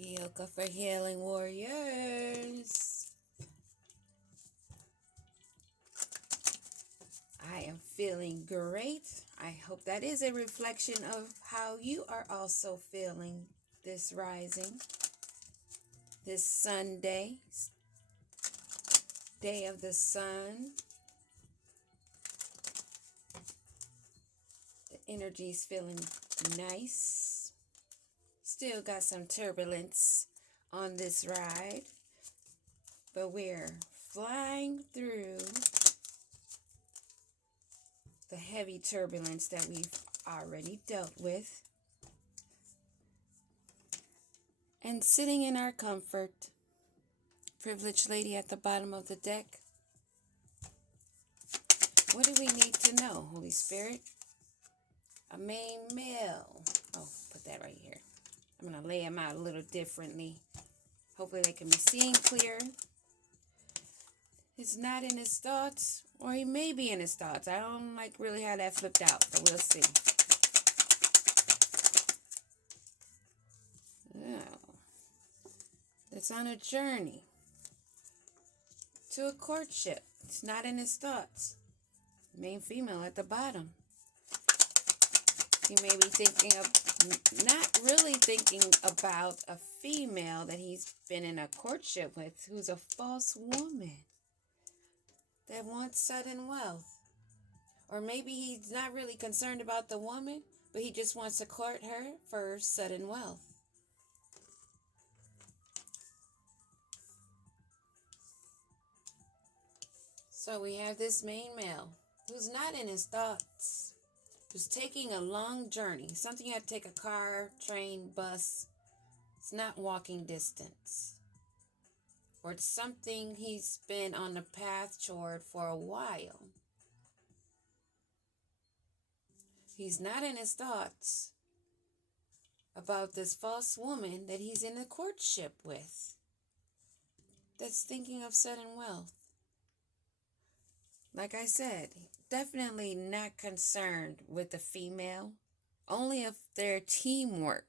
Yoga for Healing Warriors. I am feeling great. I hope that is a reflection of how you are also feeling this rising, this Sunday, day of the sun. The energy's feeling nice. Still got some turbulence on this ride, but we're flying through the heavy turbulence that we've already dealt with and sitting in our comfort. Privileged lady at the bottom of the deck. What do we need to know, Holy Spirit? A main male. Oh, put that right here. I'm going to lay them out a little differently. Hopefully they can be seen clear. He's not in his thoughts, or he may be in his thoughts. I don't like really how that flipped out, but we'll see. Oh, that's on a journey to a courtship. It's not in his thoughts. Main female at the bottom. He may be thinking of, not really thinking about a female that he's been in a courtship with who's a false woman that wants sudden wealth. Or maybe he's not really concerned about the woman, but he just wants to court her for sudden wealth. So we have this main male who's not in his thoughts, who's taking a long journey. Something you have to take a car, train, bus. It's not walking distance. Or it's something he's been on the path toward for a while. He's not in his thoughts about this false woman that he's in a courtship with that's thinking of sudden wealth. Like I said, definitely not concerned with the female, only if their teamwork,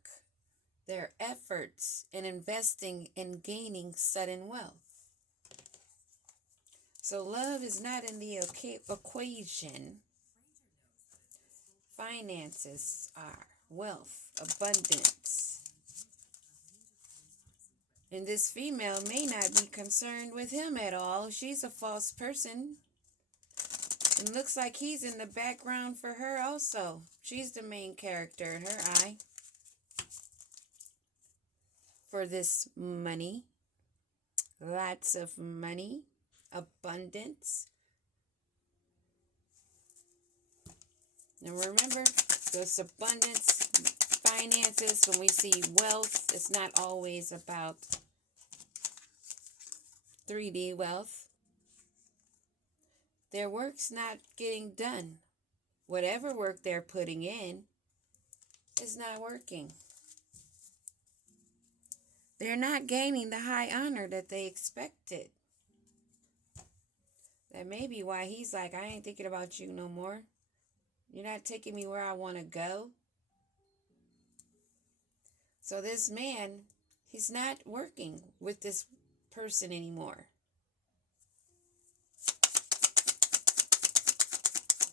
their efforts in investing in gaining sudden wealth. So love is not in the equation. Finances are wealth, abundance. And this female may not be concerned with him at all. She's a false person. It looks like he's in the background for her also. She's the main character in her eye. For this money, lots of money, abundance. And remember, this abundance, finances, when we see wealth, it's not always about 3D wealth. Their work's not getting done. Whatever work they're putting in is not working. They're not gaining the high honor that they expected. That may be why he's like, I ain't thinking about you no more. You're not taking me where I want to go. So this man, he's not working with this person anymore.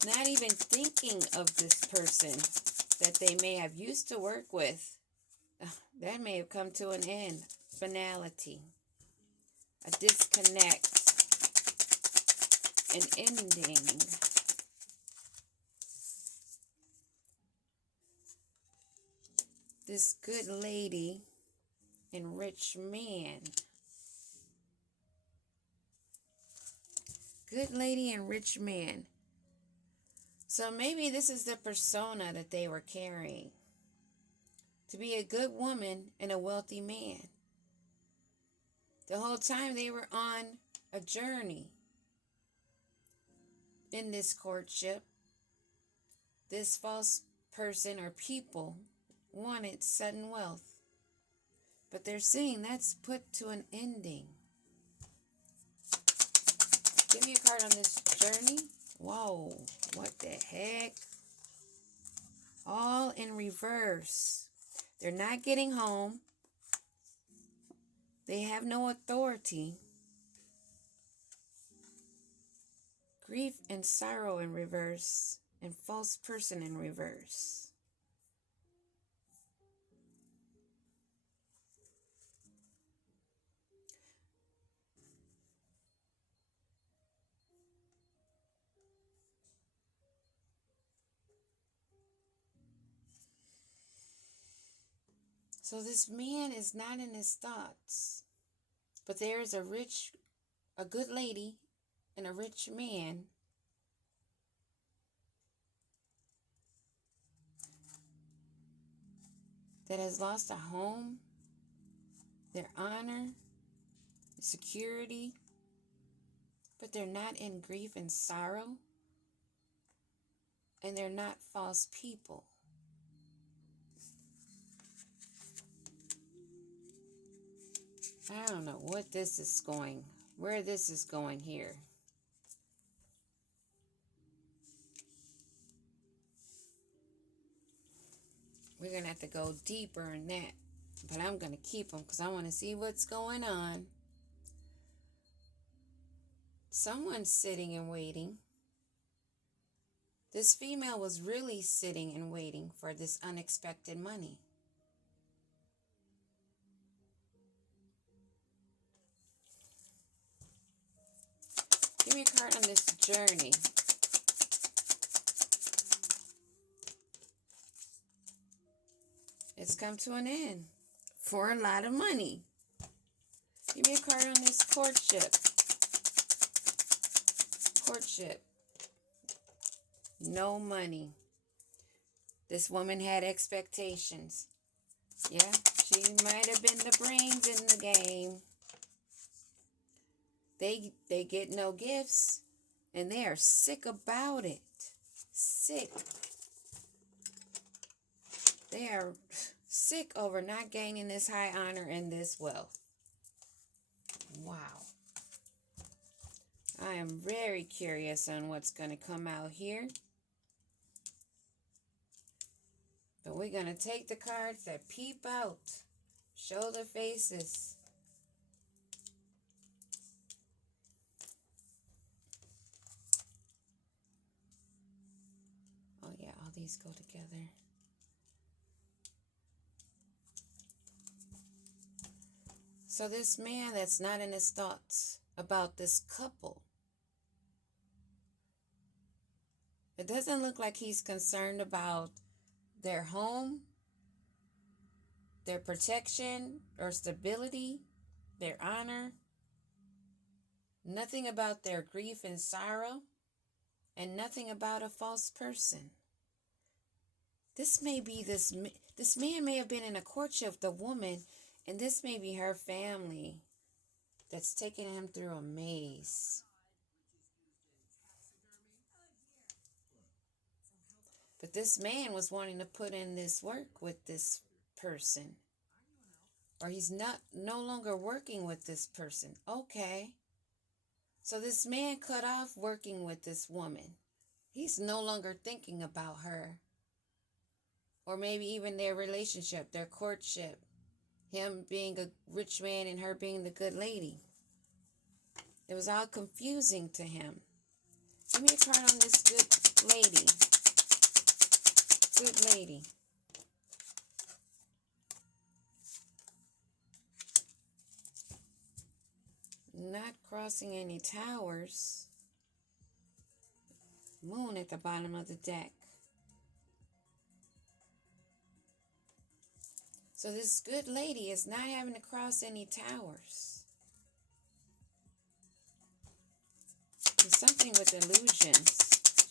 Not even thinking of this person that they may have used to work with. That may have come to an end. Finality. A disconnect. An ending. This good lady and rich man. Good lady and rich man. So maybe this is the persona that they were carrying. To be a good woman and a wealthy man. The whole time they were on a journey in this courtship, this false person or people wanted sudden wealth. But they're seeing that's put to an ending. Give me a card on this journey. Whoa, what the heck? All in reverse. They're not getting home. They have no authority. Grief and sorrow in reverse, and false person in reverse. So this man is not in his thoughts, but there is a good lady and a rich man that has lost a home, their honor, security, but they're not in grief and sorrow, and they're not false people. I don't know where this is going here. We're going to have to go deeper in that, but I'm going to keep them because I want to see what's going on. Someone's sitting and waiting. This female was really sitting and waiting for this unexpected money. Give me a card on this journey. It's come to an end for a lot of money. Give me a card on this courtship. Courtship. No money. This woman had expectations. Yeah, she might have been the brains in the game. They get no gifts, and they are sick about it. Sick. They are sick over not gaining this high honor and this wealth. Wow. I am very curious on what's going to come out here. But we're going to take the cards that peep out. Show their faces. Oh yeah, all these go together. So this man that's not in his thoughts about this couple. It doesn't look like he's concerned about their home, their protection or stability, their honor. Nothing about their grief and sorrow, and nothing about a false person. This man may have been in a courtship with a woman, and this may be her family that's taking him through a maze. But this man was wanting to put in this work with this person. Or he's no longer working with this person. Okay. So this man cut off working with this woman. He's no longer thinking about her. Or maybe even their relationship, their courtship. Him being a rich man and her being the good lady. It was all confusing to him. Give me a card on this good lady. Good lady. Not crossing any towers. Moon at the bottom of the deck. So this good lady is not having to cross any towers. There's something with illusions.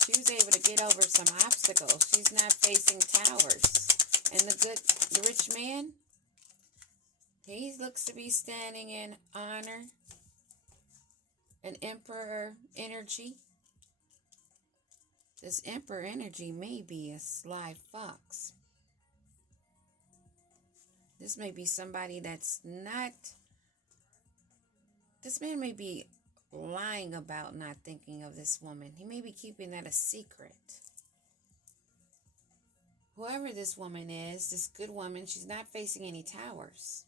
She was able to get over some obstacles. She's not facing towers. And the rich man, he looks to be standing in honor, an emperor energy. This emperor energy may be a sly fox. This may be somebody that's not... This man may be lying about not thinking of this woman. He may be keeping that a secret. Whoever this woman is, this good woman, she's not facing any towers.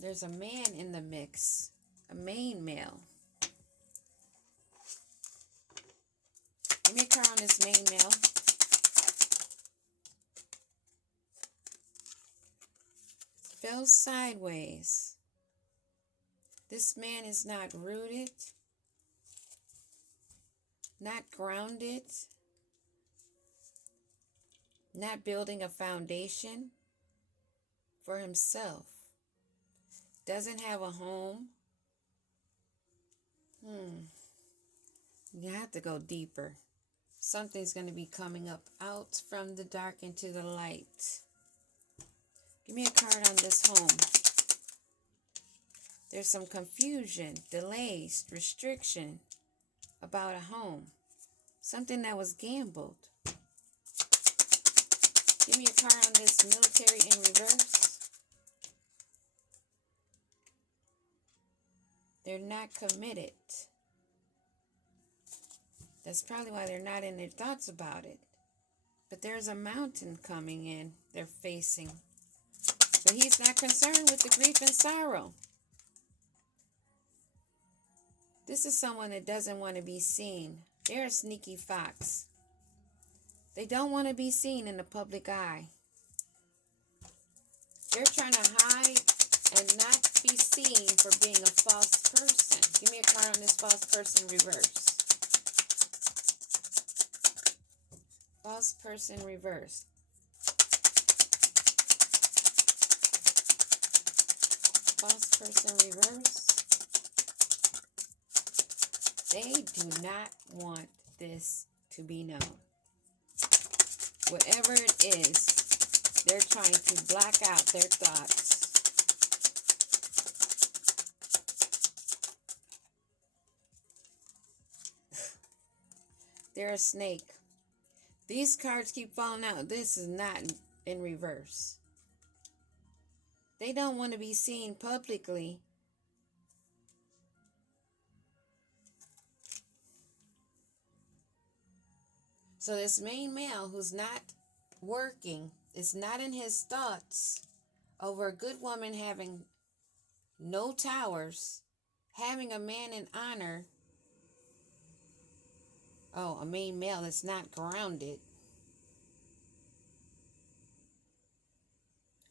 There's a man in the mix, a main male. Give me a card on this main male. Fell sideways. This man is not rooted, not grounded, not building a foundation for himself. Doesn't have a home. You have to go deeper. Something's going to be coming up out from the dark into the light. Give me a card on this home. There's some confusion, delays, restriction about a home. Something that was gambled. Give me a card on this military in reverse. They're not committed. That's probably why they're not in their thoughts about it. But there's a mountain coming in they're facing. But he's not concerned with the grief and sorrow. This is someone that doesn't want to be seen. They're a sneaky fox. They don't want to be seen in the public eye. They're trying to hide and not be seen for being a false person. Give me a card on this false person reverse. False person reverse. False person reverse. They do not want this to be known. Whatever it is, they're trying to block out their thoughts. They're a snake. These cards keep falling out. This is not in reverse. They don't want to be seen publicly. So this main male who's not working, is not in his thoughts over a good woman having no towers, having a man in honor. Oh, a main male that's not grounded.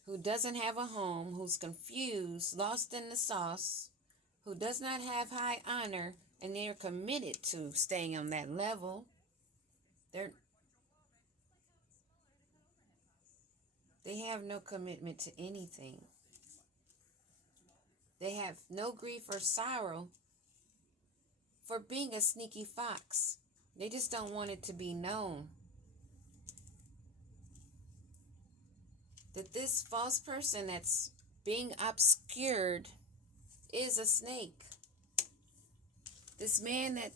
Who doesn't have a home, who's confused, lost in the sauce, who does not have high honor, and they're committed to staying on that level. They have no commitment to anything. They have no grief or sorrow for being a sneaky fox. They just don't want it to be known that this false person that's being obscured is a snake. This man that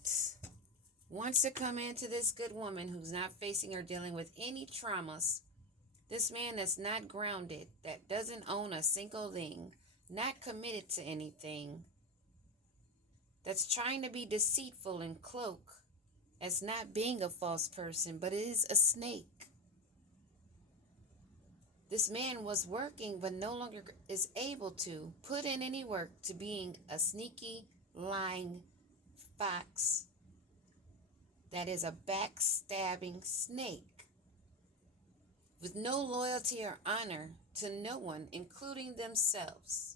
wants to come into this good woman who's not facing or dealing with any traumas. This man that's not grounded, that doesn't own a single thing, not committed to anything, that's trying to be deceitful and cloak as not being a false person, but is a snake. This man was working but no longer is able to put in any work to being a sneaky, lying fox that is a backstabbing snake with no loyalty or honor to no one, including themselves.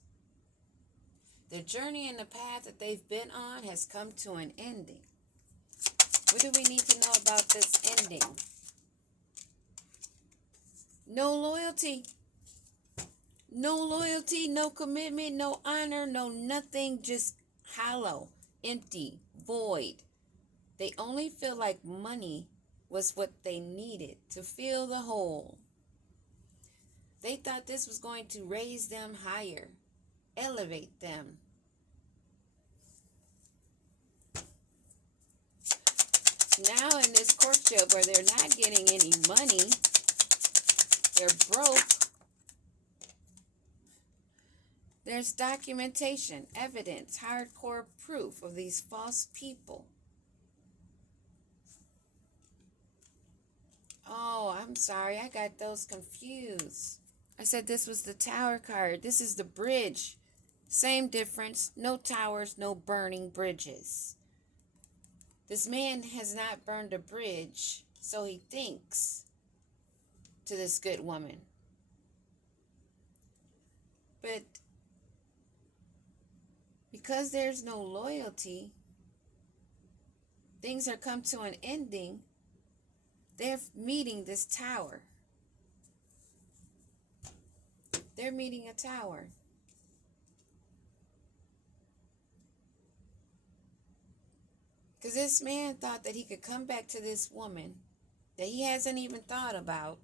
The journey and the path that they've been on has come to an ending. What do we need to know about this ending? No loyalty. No loyalty, no commitment, no honor, no nothing, just hollow, empty, void. They only feel like money was what they needed to fill the hole. They thought this was going to raise them higher, elevate them. Now in this courtship where they're not getting any money, they're broke, there's documentation, evidence, hardcore proof of these false people. Oh, I'm sorry, I got those confused. I said this was the Tower card. This is the bridge. Same difference. No towers, no burning bridges. This man has not burned a bridge, so he thinks, to this good woman. But because there's no loyalty, things are come to an ending. They're meeting this tower. They're meeting a tower. Because this man thought that he could come back to this woman that he hasn't even thought about,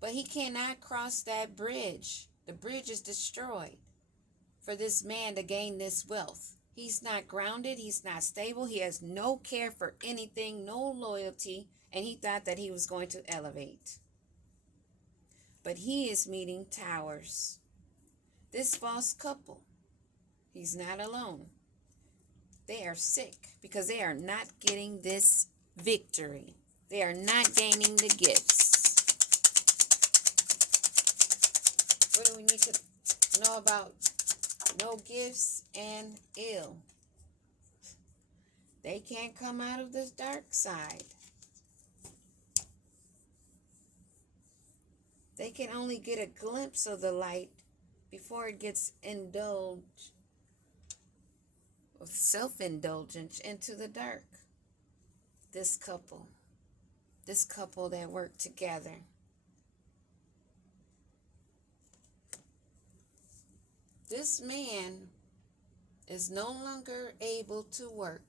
but he cannot cross that bridge. The bridge is destroyed for this man to gain this wealth. He's not grounded. He's not stable. He has no care for anything, no loyalty, and he thought that he was going to elevate. But he is meeting towers. This false couple, he's not alone. They are sick because they are not getting this victory. They are not gaining the gifts. What do we need to know about no gifts and ill? They can't come out of this dark side. They can only get a glimpse of the light before it gets indulged with self-indulgence into the dark. This couple that work together. This man is no longer able to work.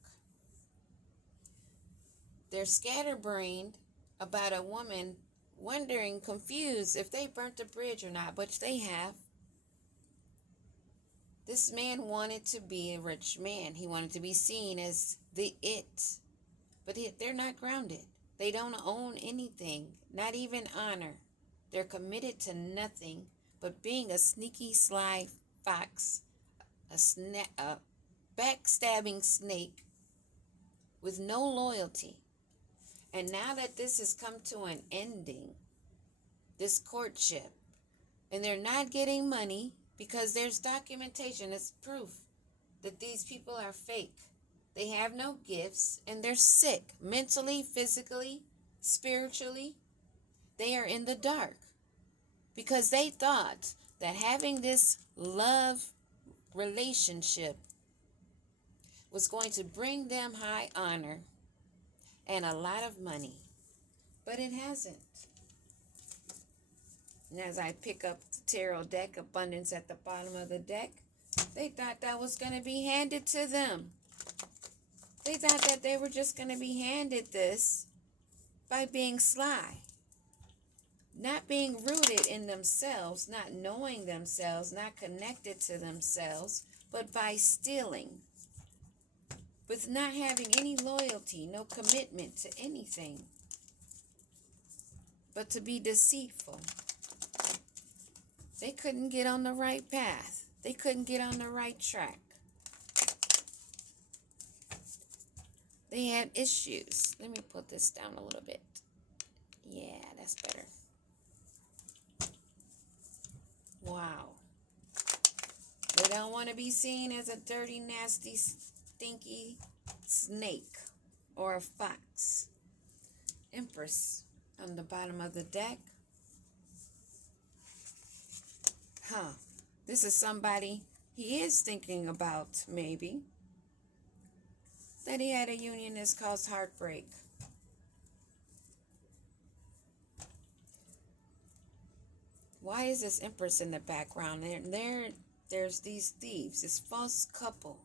They're scatterbrained about a woman, wondering, confused if they burnt the bridge or not, which they have. This man wanted to be a rich man. He wanted to be seen as the it. But they're not grounded. They don't own anything, not even honor. They're committed to nothing but being a sneaky, sly fox, a backstabbing snake with no loyalty. And now that this has come to an ending, this courtship, and they're not getting money because there's documentation, it's proof that these people are fake. They have no gifts and they're sick mentally, physically, spiritually. They are in the dark because they thought that having this love relationship was going to bring them high honor and a lot of money, but it hasn't. And as I pick up the tarot deck, abundance at the bottom of the deck, they thought that was going to be handed to them. They thought that they were just going to be handed this by being sly, not being rooted in themselves, not knowing themselves, not connected to themselves, but by stealing, with not having any loyalty, no commitment to anything, but to be deceitful. They couldn't get on the right path. They couldn't get on the right track. They had issues. Let me put this down a little bit. Yeah, that's better. Wow. They don't want to be seen as a dirty, nasty, stinky snake or a fox. Empress on the bottom of the deck. This is somebody he is thinking about, maybe. That he had a union that's caused heartbreak. Why is this Empress in the background? There's these thieves, this false couple.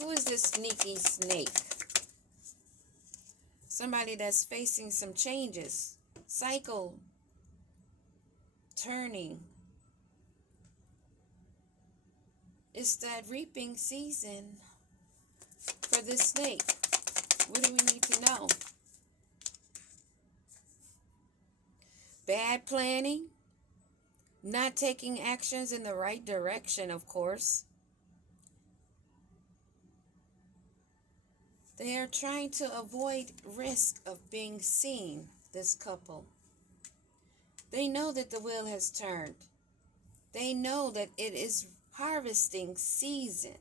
Who is this sneaky snake? Somebody that's facing some changes. Cycle. Turning. It's that reaping season for this snake. What do we need to know? Bad planning. Not taking actions in the right direction, of course. They are trying to avoid risk of being seen, this couple. They know that the wheel has turned. They know that it is harvesting season.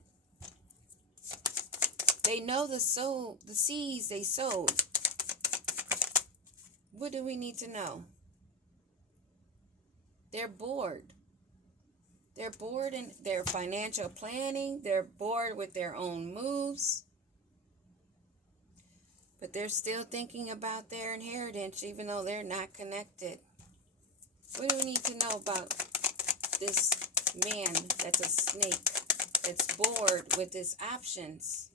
They know the seeds they sowed. What do we need to know? They're bored. They're bored in their financial planning. They're bored with their own moves. But they're still thinking about their inheritance even though they're not connected. What do we need to know about this man that's a snake, that's bored with his options?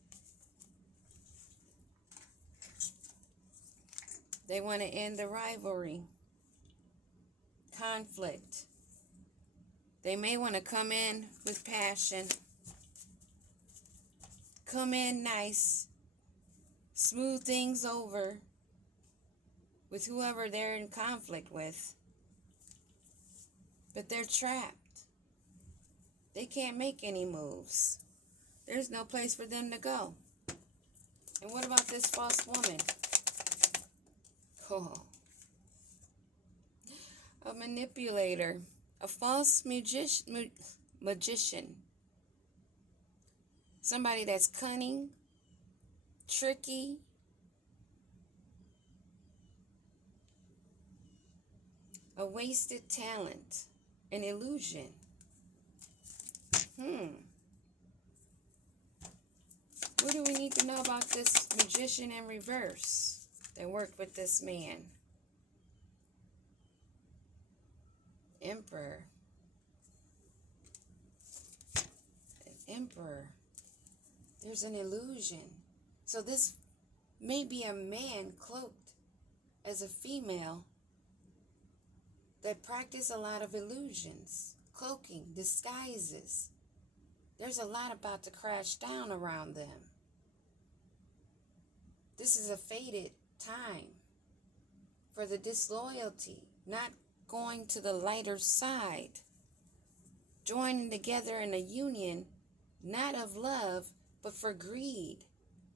They want to end the rivalry, conflict. They may want to come in with passion, come in nice, smooth things over with whoever they're in conflict with. But they're trapped. They can't make any moves. There's no place for them to go. And what about this false woman? Oh, a manipulator, a false magician. Somebody that's cunning, tricky, a wasted talent, an illusion. What do we need to know about this magician in reverse that worked with this man? Emperor. An emperor. There's an illusion. So this may be a man cloaked as a female that practice a lot of illusions, cloaking, disguises. There's a lot about to crash down around them. This is a fated time for the disloyalty, not going to the lighter side, joining together in a union, not of love, but for greed,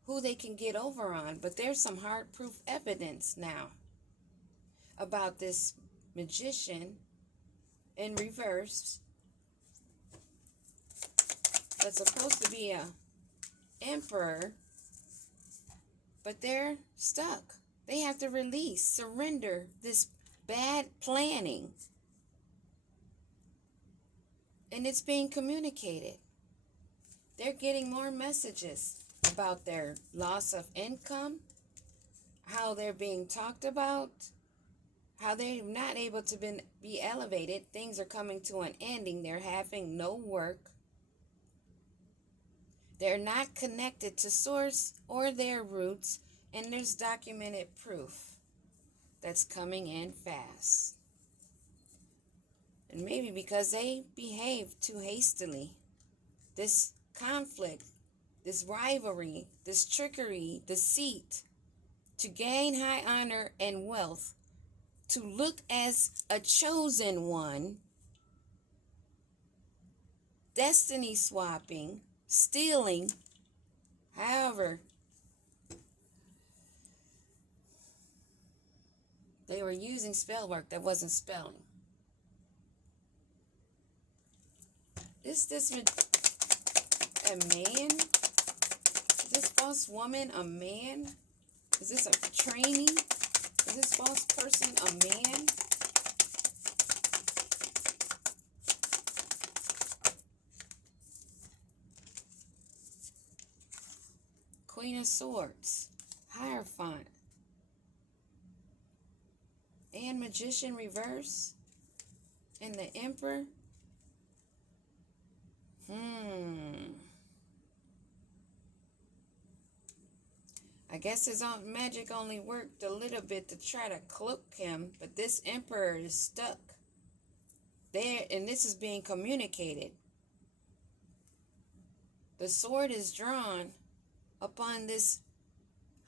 who they can get over on. But there's some hard proof evidence now about this magician in reverse that's supposed to be a emperor, but they're stuck. They have to release, surrender this bad planning. And it's being communicated. They're getting more messages about their loss of income, how they're being talked about, how they're not able to be elevated. Things are coming to an ending. They're having no work. They're not connected to source or their roots, and there's documented proof that's coming in fast. And maybe because they behaved too hastily, this conflict, this rivalry, this trickery, deceit, to gain high honor and wealth, to look as a chosen one, destiny swapping, stealing, however, they were using spell work that wasn't spelling. Is this a man? Is this false woman a man? Is this a trainee? Is this false person a man? Queen of Swords, Hierophant, and Magician reverse, and the Emperor. I guess his own magic only worked a little bit to try to cloak him, but this Emperor is stuck there, and this is being communicated. The sword is drawn upon this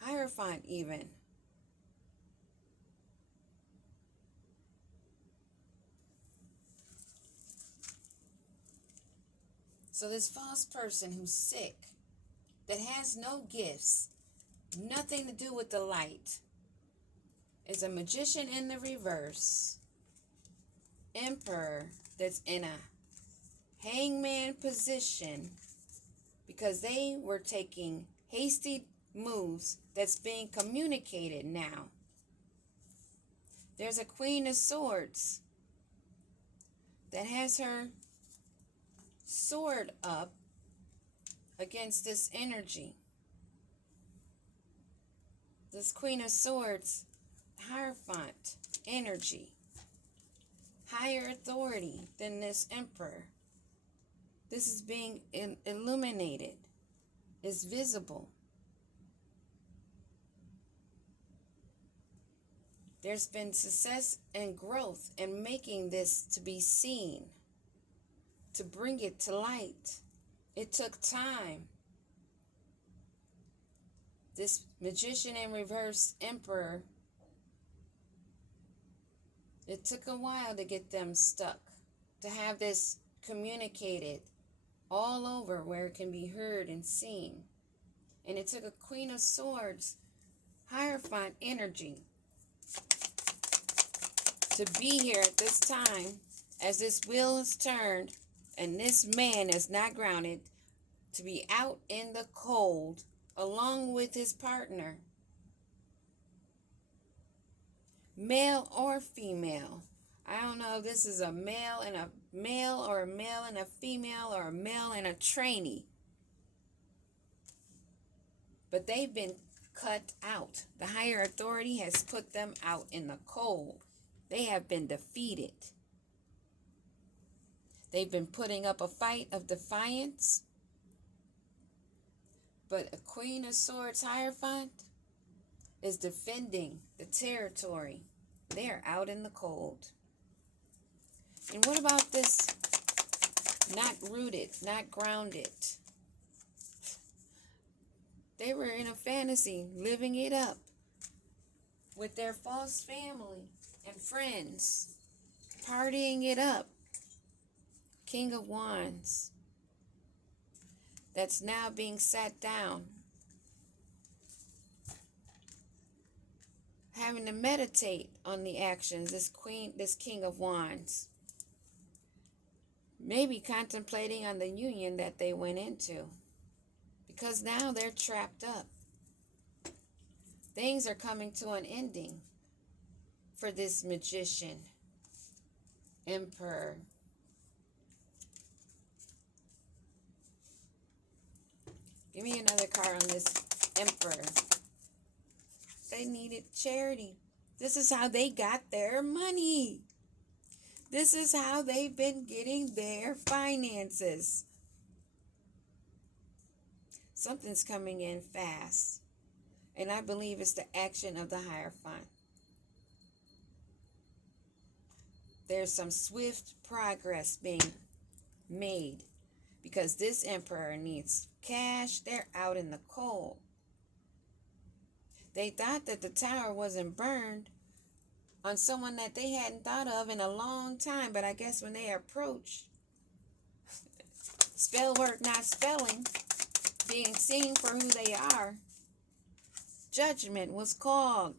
Hierophant even. So this false person who's sick, that has no gifts, nothing to do with the light, is a magician in the reverse, emperor that's in a hangman position because they were taking hasty moves that's being communicated now. There's a Queen of Swords that has her sword up against this energy. This Queen of Swords, Hierophant energy, higher authority than this Emperor. This is being illuminated, is visible. There's been success and growth in making this to be seen, to bring it to light. It took time. This Magician in Reverse Emperor, it took a while to get them stuck, to have this communicated all over where it can be heard and seen. And it took a Queen of Swords, Hierophant energy, to be here at this time as this wheel is turned and this man is not grounded, to be out in the cold along with his partner, male or female. I don't know if this is a male and a male or a male and a female or a male and a trainee, but they've been cut out. The higher authority has put them out in the cold. They have been defeated. They've been putting up a fight of defiance. But a Queen of Swords Hierophant is defending the territory. They're out in the cold. And what about this not rooted, not grounded? They were in a fantasy, living it up with their false family and friends, partying it up. King of Wands. That's now being sat down, having to meditate on the actions. This King of Wands, maybe contemplating on the union that they went into, because now they're trapped up. Things are coming to an ending for this Magician, Emperor. Give me another card on this Emperor. They needed charity. This is how they got their money. This is how they've been getting their finances. Something's coming in fast. And I believe it's the action of the Hierophant. There's some swift progress being made because this Emperor needs cash. They're out in the cold. They thought that the tower wasn't burned on someone that they hadn't thought of in a long time, but I guess when they approached, spell work not spelling, being seen for who they are, judgment was called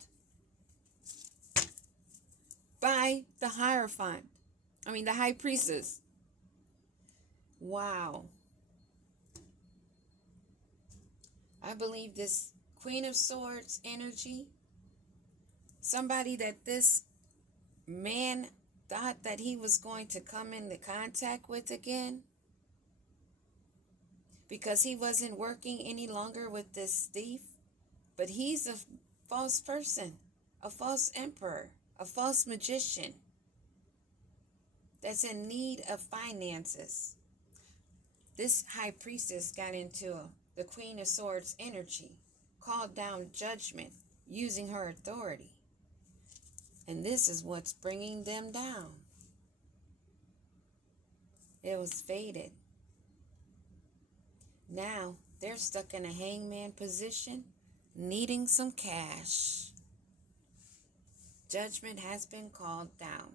by the Hierophant. The High Priestess. Wow. I believe this Queen of Swords energy, somebody that this man thought that he was going to come into contact with again, because he wasn't working any longer with this thief, but he's a false person, a false emperor, a false magician that's in need of finances. This High Priestess got into the Queen of Swords energy, called down judgment using her authority. And this is what's bringing them down. It was fated. Now they're stuck in a hangman position, needing some cash. Judgment has been called down.